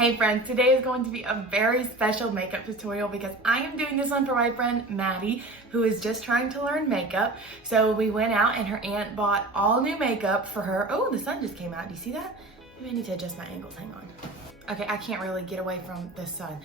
Hey friends, today is going to be a very special makeup tutorial because I am doing this one for my friend Maddie, who is just trying to learn makeup. So we went out and her aunt bought all new makeup for her. Oh, the sun just came out. Do you see that? Maybe I need to adjust my angles. Hang on. Okay, I can't really get away from the sun.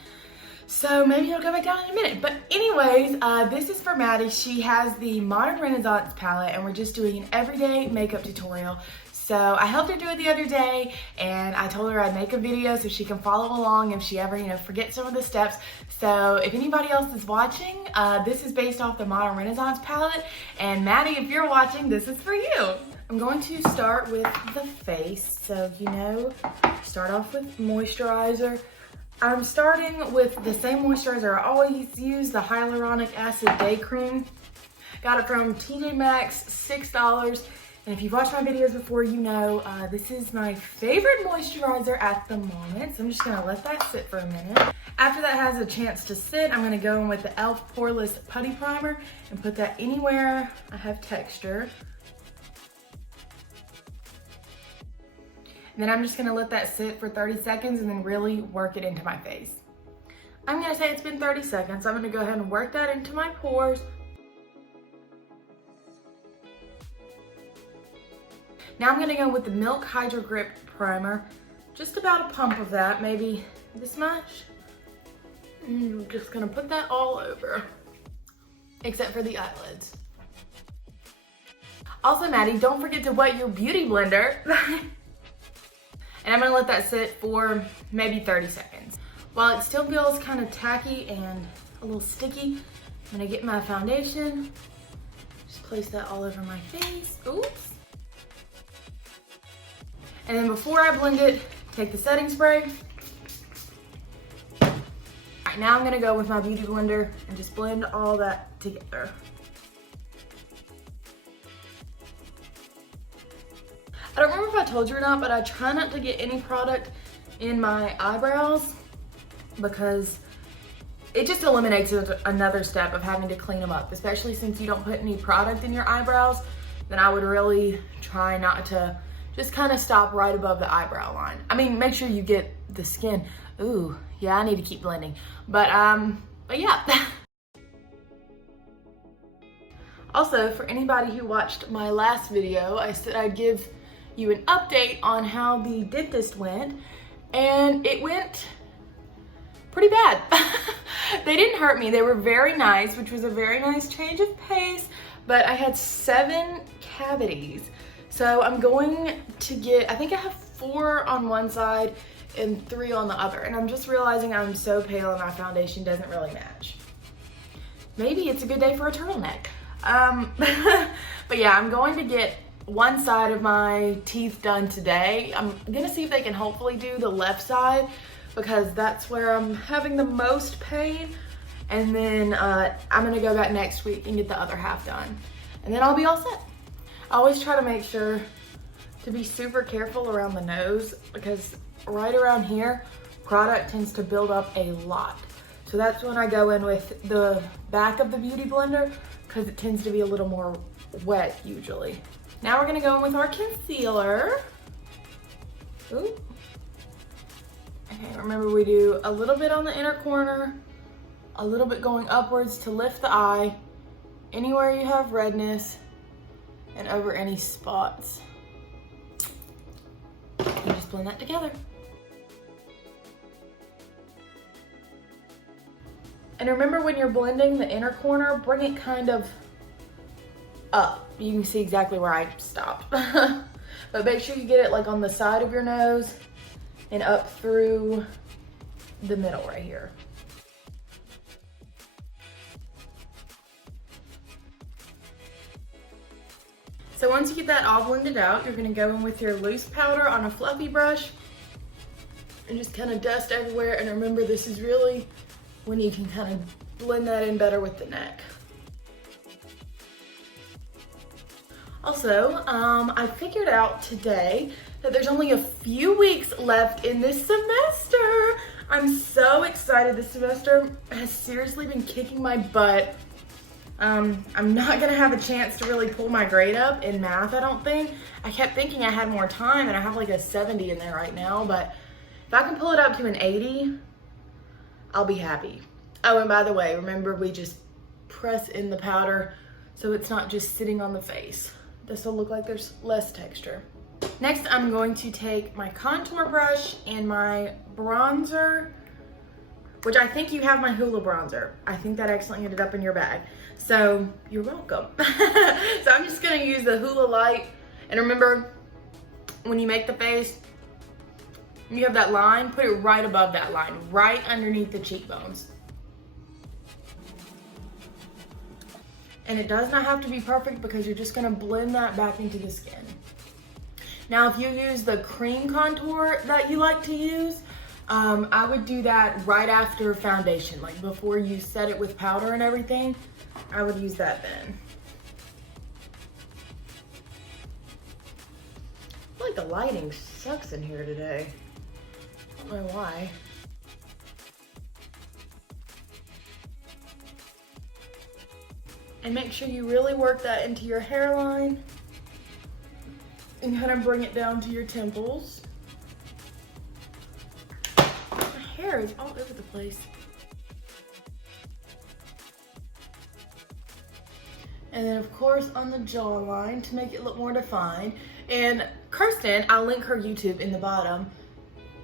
So maybe it'll go back down in a minute. But anyways, this is for Maddie. She has the Modern Renaissance palette and we're just doing an everyday makeup tutorial. So I helped her do it the other day and I told her I'd make a video so she can follow along if she ever, forgets some of the steps. So if anybody else is watching, this is based off the Modern Renaissance palette. And Maddie, if you're watching, this is for you. I'm going to start with the face. So, start off with moisturizer. I'm starting with the same moisturizer I always use, the Hyaluronic Acid Day Cream. Got it from TJ Maxx, $6. And if you've watched my videos before, you know this is my favorite moisturizer at the moment. So I'm just gonna let that sit for a minute. After that has a chance to sit, I'm gonna go in with the e.l.f. Poreless Putty Primer and put that anywhere I have texture. And then I'm just gonna let that sit for 30 seconds and then really work it into my face. I'm gonna say it's been 30 seconds. So I'm gonna go ahead and work that into my pores. Now I'm gonna go with the Milk Hydro Grip Primer. Just about a pump of that, maybe this much. And I'm just gonna put that all over, except for the eyelids. Also, Maddie, don't forget to wet your beauty blender. And I'm gonna let that sit for maybe 30 seconds. While it still feels kind of tacky and a little sticky, I'm gonna get my foundation, just place that all over my face. Oops. And then before I blend it, take the setting spray. All right, now I'm gonna go with my beauty blender and just blend all that together. I don't remember if I told you or not, but I try not to get any product in my eyebrows because it just eliminates another step of having to clean them up, especially since you don't put any product in your eyebrows. Then I would really try not to just kind of stop right above the eyebrow line. I mean, make sure you get the skin. Ooh, yeah, I need to keep blending. But yeah. Also, for anybody who watched my last video, I said I'd give you an update on how the dentist went, and it went pretty bad. They didn't hurt me. They were very nice, which was a very nice change of pace, but I had 7 cavities. So I'm going to get, I think I have 4 on one side and 3 on the other. And I'm just realizing I'm so pale and my foundation doesn't really match. Maybe it's a good day for a turtleneck. But yeah, I'm going to get one side of my teeth done today. I'm gonna see if they can hopefully do the left side because that's where I'm having the most pain. And then I'm gonna go back next week and get the other half done. And then I'll be all set. I always try to make sure to be super careful around the nose because right around here, product tends to build up a lot. So that's when I go in with the back of the beauty blender because it tends to be a little more wet usually. Now we're gonna go in with our concealer. Ooh. Okay, remember we do a little bit on the inner corner, a little bit going upwards to lift the eye, anywhere you have redness, and over any spots. You just blend that together. And remember when you're blending the inner corner, bring it kind of up. You can see exactly where I stopped. But make sure you get it like on the side of your nose and up through the middle right here. So once you get that all blended out, you're gonna go in with your loose powder on a fluffy brush and just kind of dust everywhere. And remember, this is really when you can kind of blend that in better with the neck. Also, I figured out today that there's only a few weeks left in this semester. I'm so excited. This semester has seriously been kicking my butt. I'm not gonna have a chance to really pull my grade up in math, I don't think. I kept thinking I had more time and I have like a 70 in there right now, but If I can pull it up to an 80, I'll be happy. Oh, and by the way, remember we just press in the powder so it's not just sitting on the face. This will look like there's less texture. Next, I'm going to take my contour brush and my bronzer, which I think you have my Hoola bronzer. I think that accidentally ended up in your bag. So you're welcome. So I'm just gonna use the Hoola light. And remember, when you make the face, you have that line, put it right above that line, right underneath the cheekbones. And it does not have to be perfect because you're just gonna blend that back into the skin. Now, if you use the cream contour that you like to use, I would do that right after foundation, like before you set it with powder and everything. I would use that then. I feel like the lighting sucks in here today. I don't know why. And make sure you really work that into your hairline and kind of bring it down to your temples. My hair is all over the place. And then of course on the jawline to make it look more defined. And Kirsten, I'll link her YouTube in the bottom.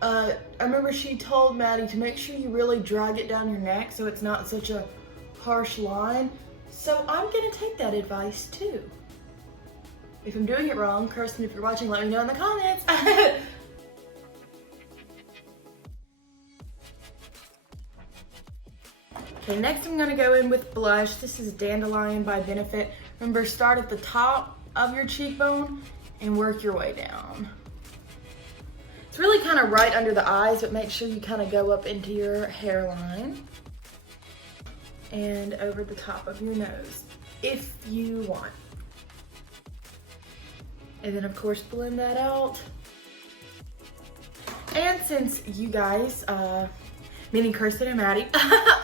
I remember she told Maddie to make sure you really drag it down your neck so it's not such a harsh line. So I'm gonna take that advice too. If I'm doing it wrong, Kirsten, if you're watching, let me know in the comments. Okay, next I'm gonna go in with blush. This is Dandelion by Benefit. Remember, start at the top of your cheekbone and work your way down. It's really kind of right under the eyes, but make sure you kind of go up into your hairline and over the top of your nose, if you want. And then of course, blend that out. And since you guys, meaning Kirsten and Maddie,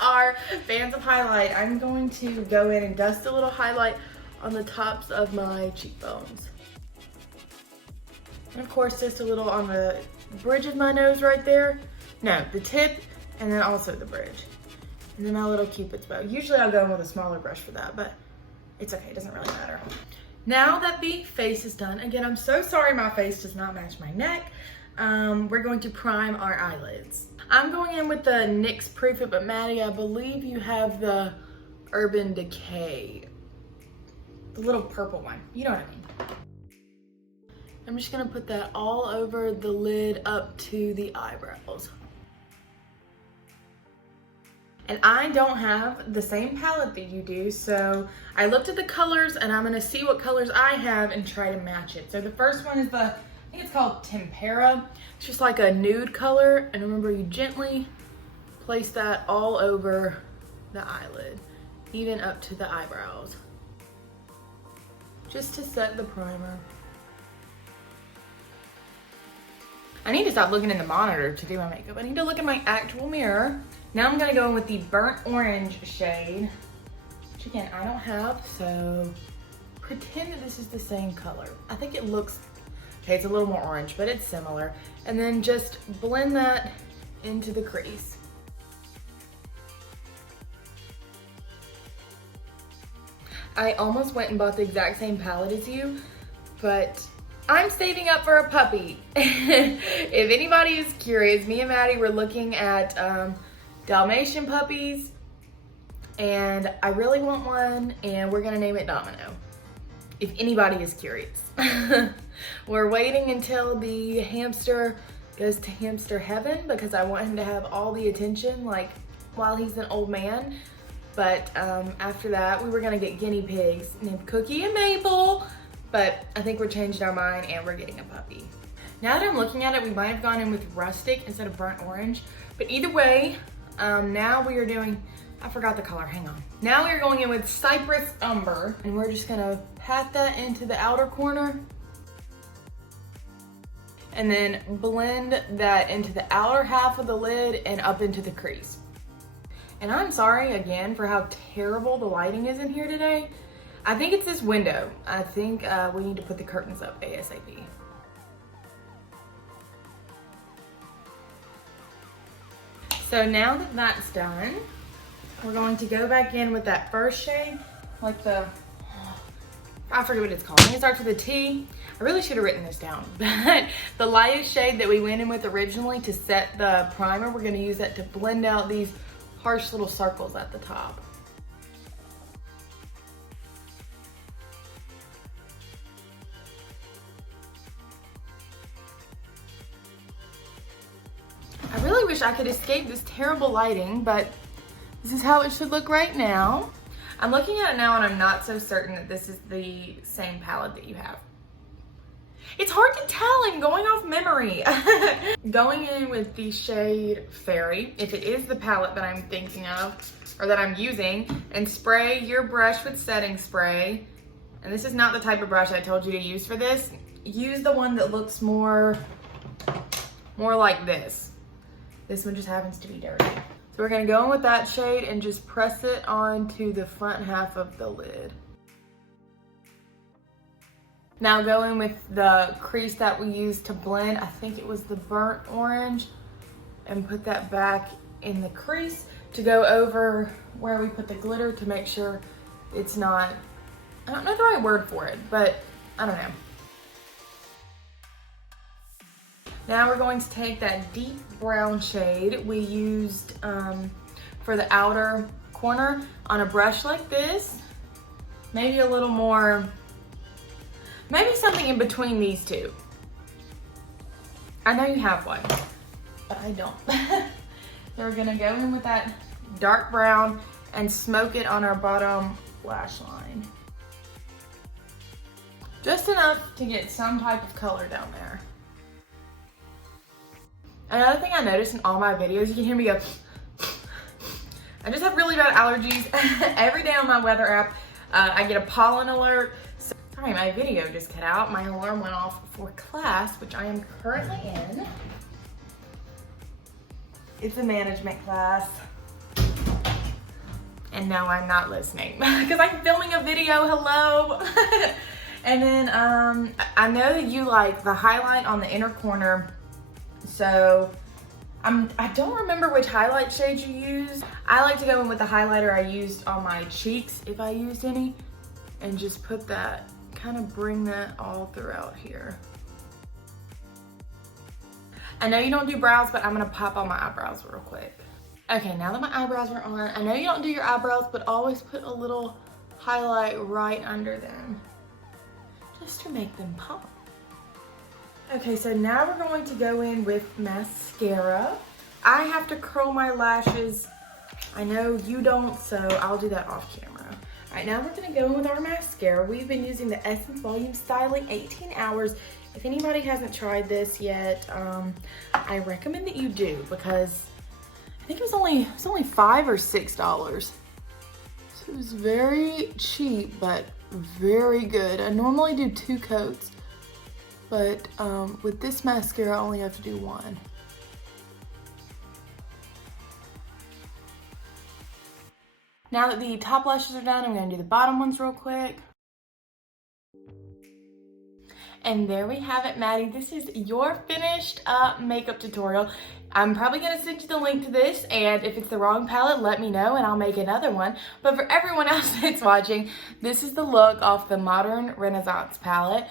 are fans of highlight, I'm going to go in and dust a little highlight on the tops of my cheekbones. And of course, just a little on the bridge of my nose right there. No, the tip, and then also the bridge. And then my little Cupid's bow. Usually I'll go in with a smaller brush for that, but it's okay, it doesn't really matter. Now that the face is done, again, I'm so sorry my face does not match my neck. We're going to prime our eyelids. I'm going in with the NYX Proof It, but Maddie, I believe you have the Urban Decay. The little purple one, you know what I mean. I'm just gonna put that all over the lid up to the eyebrows. And I don't have the same palette that you do, so I looked at the colors and I'm gonna see what colors I have and try to match it. So the first one is I think it's called Tempera. It's just like a nude color, and remember, you gently place that all over the eyelid, even up to the eyebrows, just to set the primer. I need to stop looking in the monitor to do my makeup. I need to look in my actual mirror. Now I'm gonna go in with the Burnt Orange shade, which again, I don't have, so pretend that this is the same color. I think it looks, okay, it's a little more orange, but it's similar. And then just blend that into the crease. I almost went and bought the exact same palette as you, but I'm saving up for a puppy. If anybody is curious, me and Maddie were looking at Dalmatian puppies, and I really want one, and we're gonna name it Domino, if anybody is curious. We're waiting until the hamster goes to hamster heaven because I want him to have all the attention, like, while he's an old man. But after that, we were gonna get guinea pigs named Cookie and Maple, but I think we're changing our mind and we're getting a puppy. Now that I'm looking at it, we might have gone in with rustic instead of burnt orange, but either way, now we are doing, I forgot the color, hang on. Now we're going in with Cypress Umber, and we're just gonna pat that into the outer corner and then blend that into the outer half of the lid and up into the crease. And I'm sorry again for how terrible the lighting is in here today. I think it's this window. I think we need to put the curtains up ASAP. So now that that's done, we're going to go back in with that first shade, like I forget what it's called. I think it starts with a T. I really should have written this down, but the lightest shade that we went in with originally to set the primer, we're gonna use that to blend out these harsh little circles at the top. I really wish I could escape this terrible lighting, but this is how it should look right now. I'm looking at it now and I'm not so certain that this is the same palette that you have. It's hard to tell, I'm going off memory. Going in with the shade Fairy, if it is the palette that I'm thinking of, or that I'm using, and spray your brush with setting spray. And this is not the type of brush I told you to use for this. Use the one that looks more like this. This one just happens to be dirty. So we're gonna go in with that shade and just press it onto the front half of the lid. Now go in with the crease that we used to blend, I think it was the burnt orange, and put that back in the crease to go over where we put the glitter to make sure it's not, I don't know the right word for it, but I don't know. Now we're going to take that deep brown shade we used for the outer corner on a brush like this. Maybe a little more, maybe something in between these two. I know you have one, but I don't. So we're gonna go in with that dark brown and smoke it on our bottom lash line. Just enough to get some type of color down there. Another thing I noticed in all my videos, you can hear me go, I just have really bad allergies. Every day on my weather app, I get a pollen alert. So, sorry, my video just cut out. My alarm went off for class, which I am currently in. It's a management class. And no, I'm not listening because I'm filming a video, hello. And then I know that you like the highlight on the inner corner. So I don't remember which highlight shade you used. I like to go in with the highlighter I used on my cheeks, if I used any, and just put that, kind of bring that all throughout here. I know you don't do brows, but I'm gonna pop on my eyebrows real quick. Okay, now that my eyebrows are on, I know you don't do your eyebrows, but always put a little highlight right under them, just to make them pop. Okay, so now we're going to go in with mascara. I have to curl my lashes. I know you don't, so I'll do that off camera. All right, now we're gonna go in with our mascara. We've been using the Essence Volume Styling 18 Hours. If anybody hasn't tried this yet, I recommend that you do because I think it was only $5 or $6. So it was very cheap, but very good. I normally do 2 coats. But with this mascara, I only have to do 1. Now that the top lashes are done, I'm gonna do the bottom ones real quick. And there we have it, Maddie. This is your finished makeup tutorial. I'm probably gonna send you the link to this, and if it's the wrong palette, let me know and I'll make another one. But for everyone else that's watching, this is the look off the Modern Renaissance palette.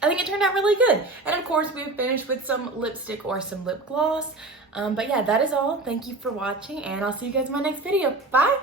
I think it turned out really good. And of course, we've finished with some lipstick or some lip gloss. But yeah, that is all. Thank you for watching, and I'll see you guys in my next video. Bye!